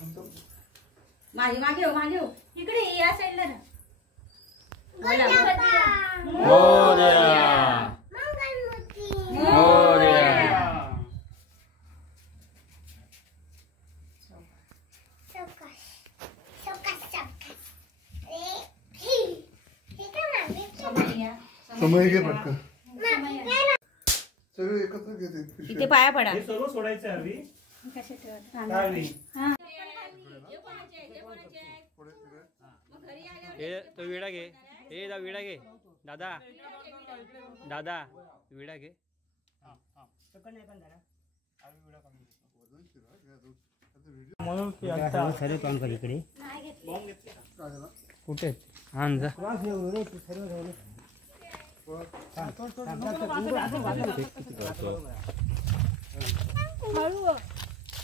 माझी मागे हो मागे हो इकडे या साईडला ना मोरया समय घे पटकन सगळे एकत्र घेते इथे पाया पडा हे सर्व सोडायचं आहे हवी कसे ठेवत हवी तो विडा घे हे विडा घे दादा दादा विडा घे म्हणून की आता सर्व काम कर इकडे कुठे हा जा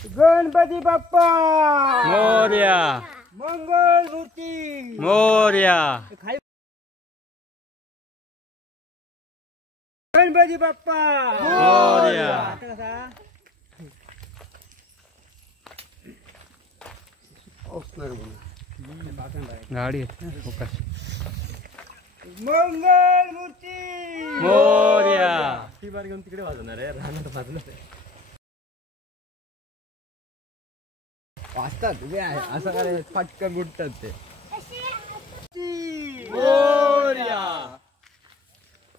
गणपती बाप्पा मोरया मंगल मूर्ती मोरया गणपती बाप्पा मोरया गाडी मंगल मूर्ती मोरया ती बार घेऊन तिकडे वाजवणार आहे राहणार वाजणार आहे वाजतात असं काय पटकन बुटतात ते मोरया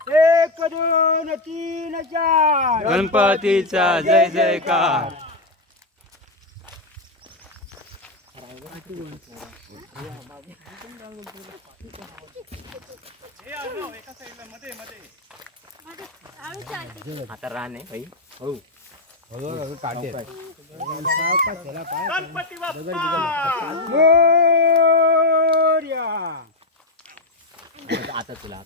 एक दोन तीन चार गणपतीचा जय जयकार आता राहणे भाई हो काढते गणपती बाप्पा मोरया आता तुला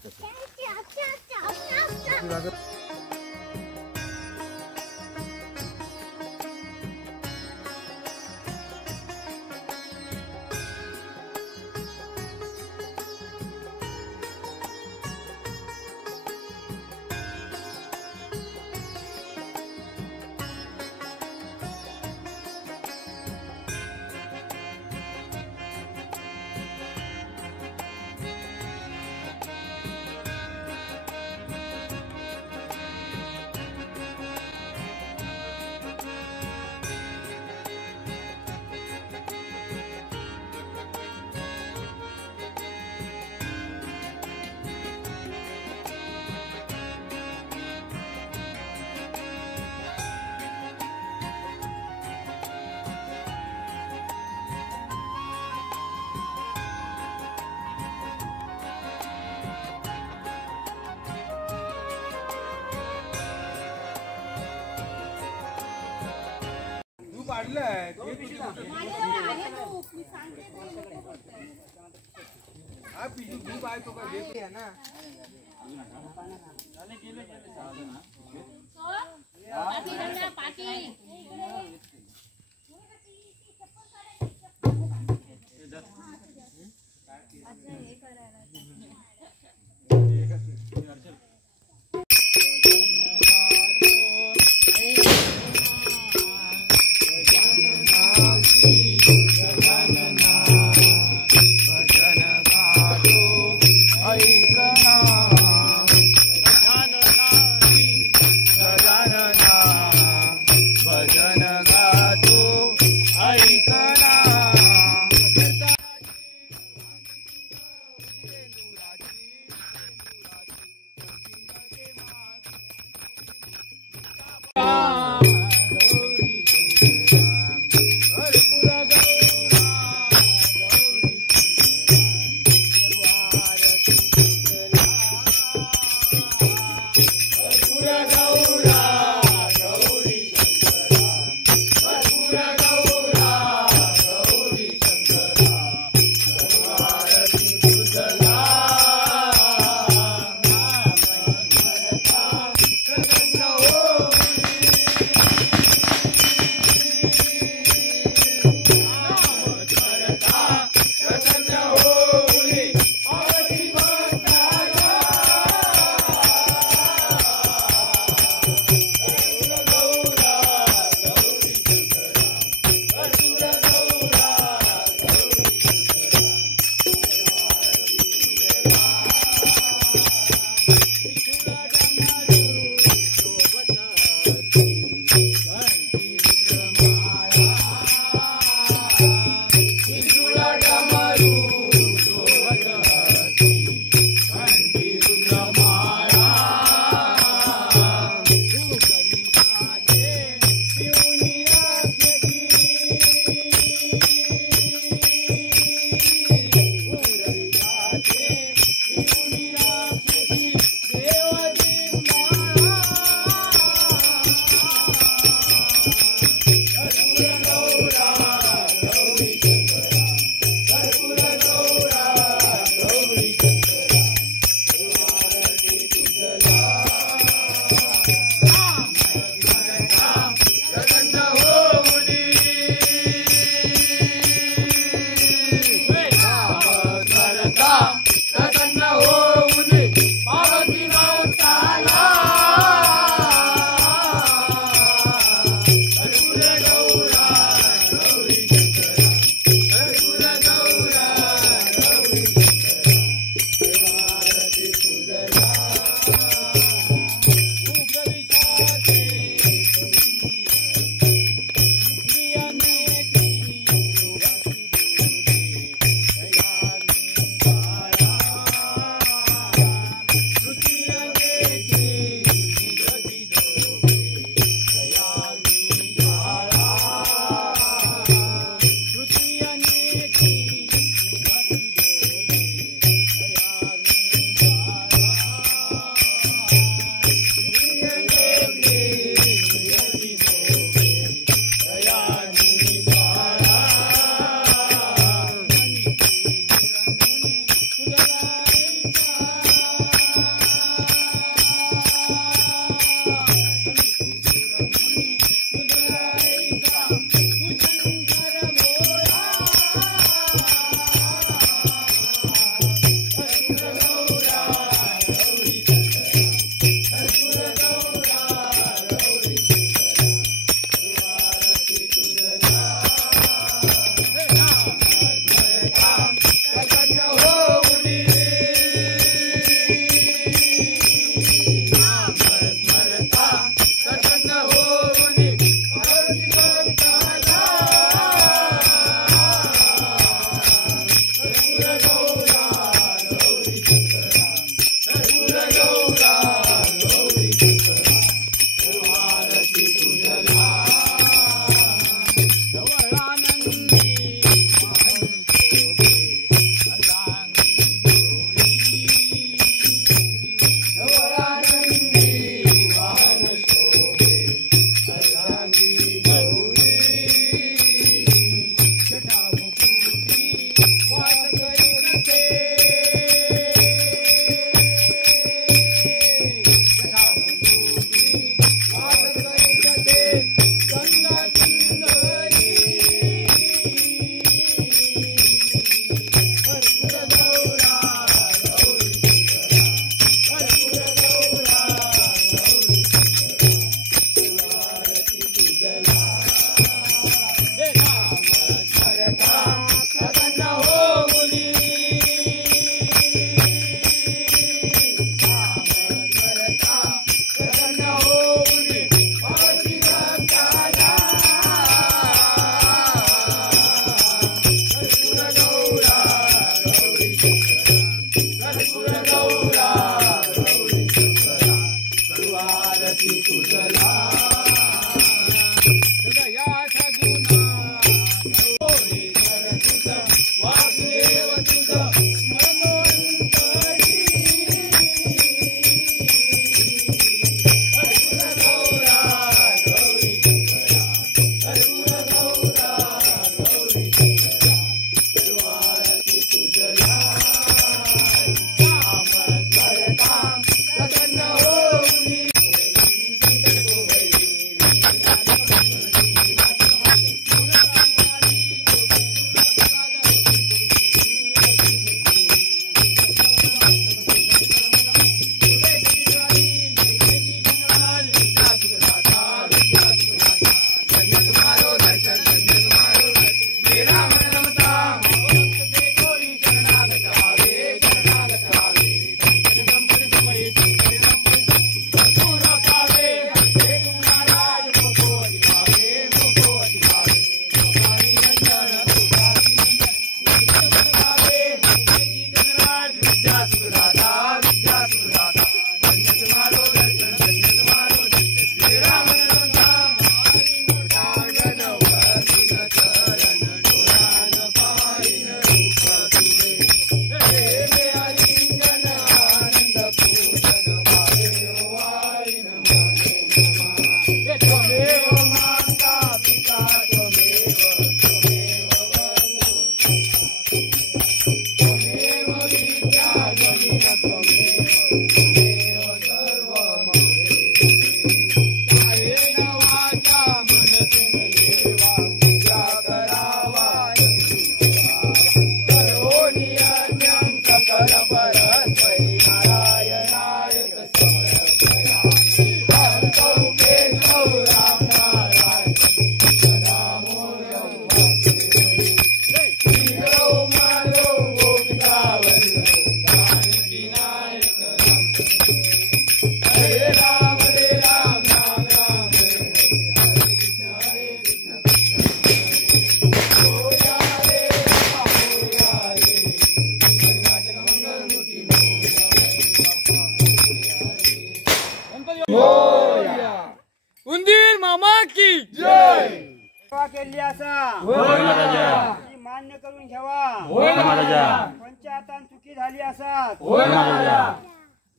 मान्य करून घ्यावा. होय महाराजा. कोणच्या हातान चुकी झाली असत होय महाराजा.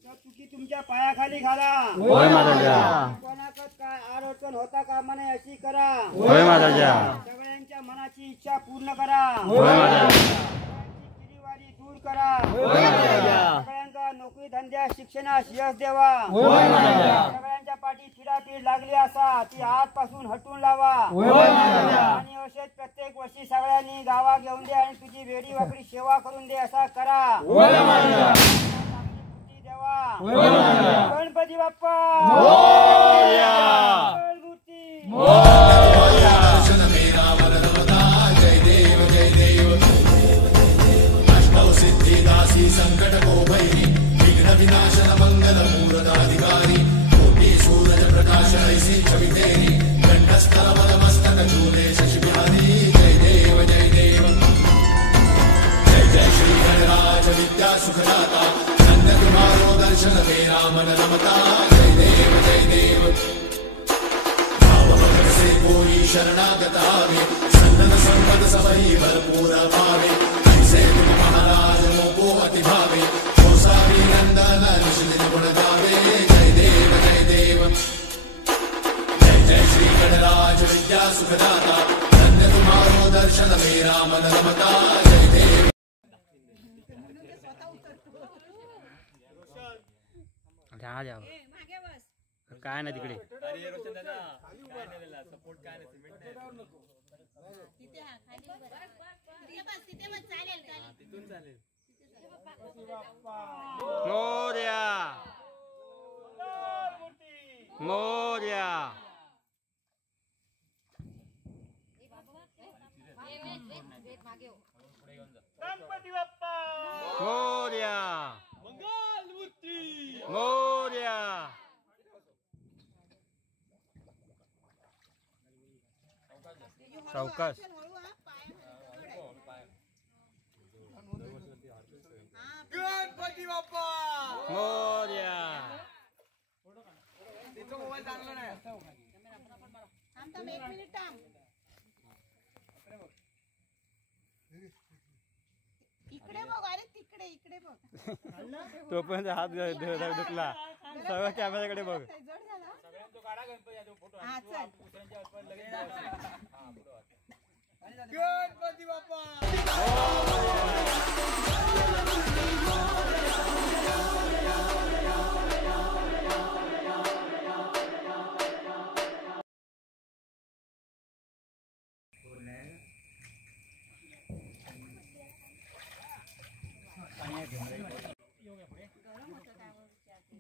तर चुकी तुमच्या पायाखाली घाला. होय महाराजा. कोणाकत काय अडचण होता का म्हणे अशी करा. होय महाराजा. सगळ्यांच्या मनाची इच्छा पूर्ण करा. होय महाराजा. सगळ्यांची किरीवारी दूर करा. होय महाराजा. सगळ्यांका नोकरी धंद्या शिक्षणास यश देवा. होय महाराजा. सगळ्यांच्या पाठी चिडापीड लागली असा ती आजपासून हटून लावा. होय महाराजा. आणि असेच प्रत्येक वर्षी सगळ्यांनी गावा घेऊन दे आणि तुझी वेडी वाकडी सेवा करून दे असा करा. होय महाराजा. चांगली बुद्धी देवा. होय महाराजा. गणपती बाप्पा मोरया. मूर्ती संकट को भैरी विघ्न विनाशन मंगल मूर्धाधिकारी कोटि सूरज प्रकाश ऐसी छवि तेरी कंठस्थल मद मस्तक झूले शशि बिहारी. जय देव जय देव जय जय श्री गणराज विद्या सुखदाता धन्य तुम्हारो दर्शन तेरा मन रमता. जय देव जय देव भाव भक्त से कोई शरणागत आवे सन्नत संपद सबही भरपूर पावे. ऐसे तुम महाराज मोको अति भावे गोसावी नंदन निश्चित गुण गावे. जय देव जय देव जय जय श्री गणराज विद्या सुखदाता धन्य तुम्हारो दर्शन मेरा मन रमता. जय देव. काय नाही तिकडे. मोरया. मोरया. गणपती बाप्पा मोरया. मोरया. सावकाश. गणपती बाप्पा मोरया. मोबाईल चांगला नाही. इकडे बघ अरे तिकडे इकडे बघ. तोपर्यंत हात दुखला सगळं कॅमेऱ्याकडे बघ. जड झाला. हा चल. गणपती बाप्पा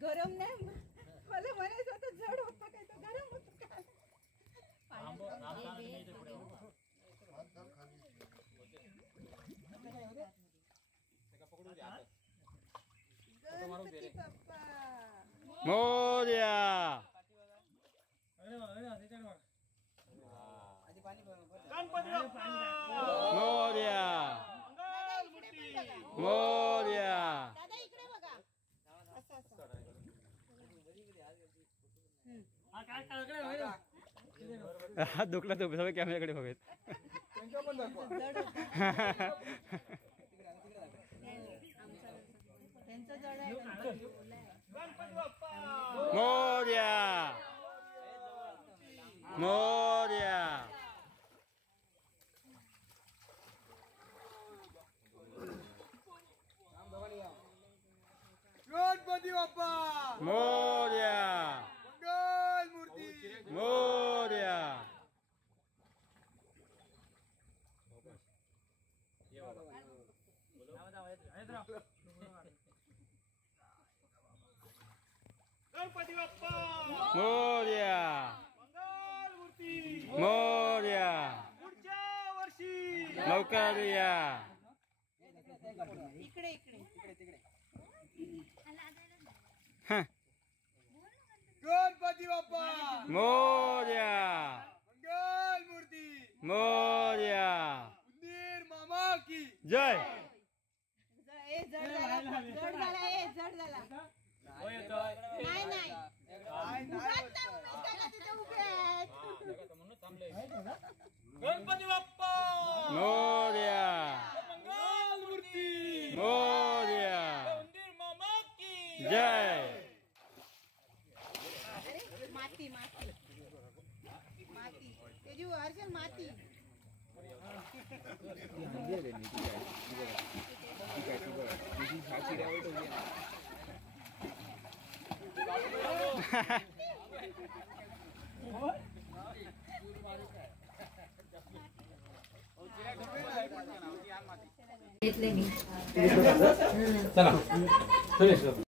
गरम नाही मला म्हणायचं होतं जड होतं काय तर गरम होतं काय. गणपती बाप्पा मोरया. गणपती बाप्पा मोरया. मोरया. दादा इकडे बघा. असं असं. हात दुखला तो सगळे कॅमेऱ्याकडे बघत. त्यांचं जड आहे. गणपती बाप्पा मोरया. मोरया. गणपती बाप्पा मोरया. मंगल मूर्ती मोरया. गणपती बाप्पा मोरया. मंगल मूर्ती मोरया. पुढच्या वर्षी लवकर या. इकडे इकडे. गणपती बाप्पा मोरया. मंगल मूर्ती मोरया. उंदीर मामा की जय. जड झाला. जड झाला. जड झाला. नाही नाही उगाच नाही उमेश काका तिथे उभे आहेत. गणपती बाप्पा मोरया. जय. माती माती माती तेजू हर्षल माती घेतले मी चला